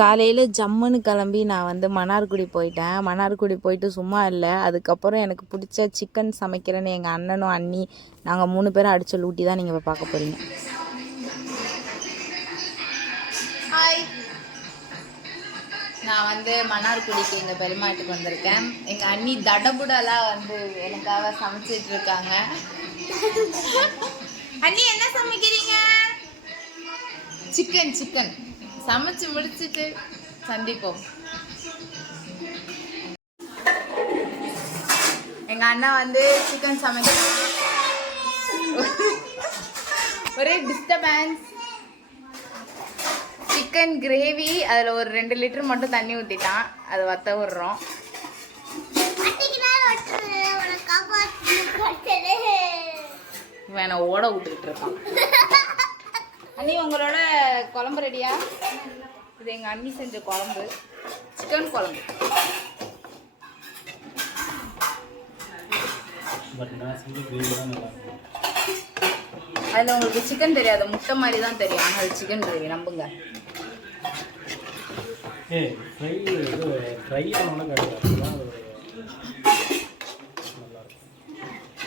காலையில் ஜம்முன்னு கிளம்பி நான் வந்து மன்னார்குடி போயிட்டேன். மன்னார்குடி போயிட்டு சும்மா இல்லை. அதுக்கப்புறம் எனக்கு பிடிச்ச சிக்கன் சமைக்கிறேன்னு எங்கள் அண்ணனும் அண்ணி நாங்கள் மூணு பேரும் அடிச்சு லூட்டி தான் நீங்கள் பார்க்க போகிறீங்க ஹாய் நான் வந்து மன்னார்குடிக்கு எங்கள் பெருமாட்டுக்கு வந்திருக்கேன். எங்கள் அண்ணி தடபுடலாம் வந்து எனக்காக சமைச்சிட்டு இருக்காங்க. அண்ணி என்ன சமைக்கிறீங்க? சிக்கன் சிக்கன் சமைச்சு முடிச்சிட்டு சந்திப்போம். எங்க அண்ணா வந்து சிக்கன் சமைக்கிறான் ஒரே டிஸ்டர்பன்ஸ் சிக்கன் கிரேவி அதில் ஒரு ரெண்டு லிட்டர் மட்டும் தண்ணி ஊற்றிட்டான் அதை வத்த விடுறோம். இவன் ஓட விட்டுக்கிட்டு இருக்கான். அண்ணி உங்களோட குழம்பு ரெடியா இது எங்கள் அண்ணி செஞ்ச குழம்பு. சிக்கன் குழம்பு. அதில் உங்களுக்கு சிக்கன் தெரியாது. முட்டை மாதிரி தான் தெரியும். ஆனால் அது சிக்கன் கிரேவி நம்புங்க.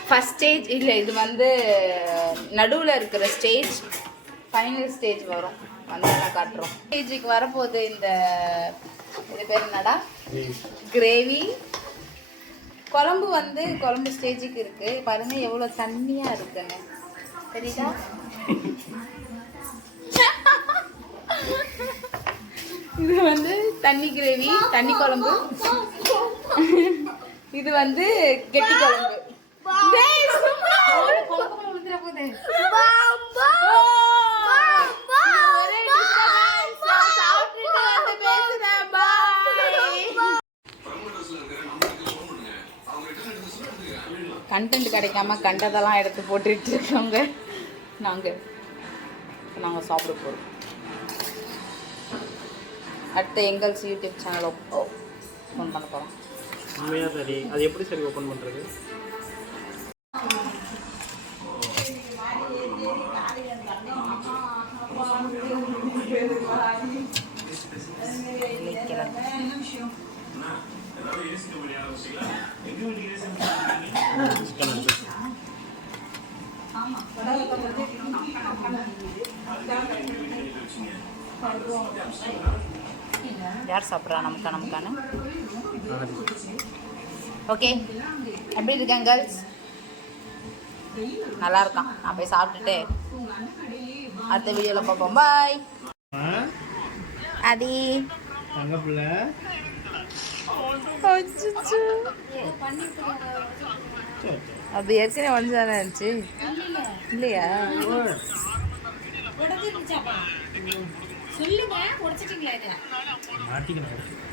ஃபஸ்ட் ஸ்டேஜ் இல்லை இது வந்து நடுவில் இருக்கிற ஸ்டேஜ் ஃபைனல் ஸ்டேஜ் வரும் வந்தால் காட்டுறோம் ஸ்டேஜுக்கு வரப்போகுது இந்த இது பேர் என்னடா கிரேவி குழம்பு வந்து குழம்பு ஸ்டேஜுக்கு இருக்கு பாருங்க எவ்வளோ தண்ணியாக இருக்குன்னு சரிதா இது வந்து தண்ணி கிரேவி தண்ணி குழம்பு இது வந்து கெட்டி குழம்பு குழம்பு சும்மா ஒரு போகுது. ஒரே disturbance. நான் சாப்பிட்டுட்டு வந்து பேசுறேன். Bye. கண்டென்ட் கிடைக்காம கண்டதெல்லாம் எடுத்து போட்டுட்டு இருக்கவங்க. நாங்கள் நாங்கள் சாப்பிட போகிறோம் அடுத்த எங்கள்ஸ் யூடியூப் சேனல் ஓப்பன் பண்ண போகிறோம் உண்மையாக சரி. அது எப்படி சரி ஓப்பன் பண்ணுறது எடுத்து யார் சாப்பிட்றா நமக்கா நமக்கான. ஓகே எப்படி இருக்கேன் கேர்ள்ஸ் நல்லா இருக்கான் நான் போய் சாப்பிட்டுட்டு அடுத்த வீடியோவில் பார்ப்போம். பாய் அடி தங்க பிள்ளை அது ஏற்கனவே வந்து தானே இருந்துச்சு இல்லையா சொல்லுங்க உடைச்சிட்டீங்களா இதை மாட்டிக்கணும்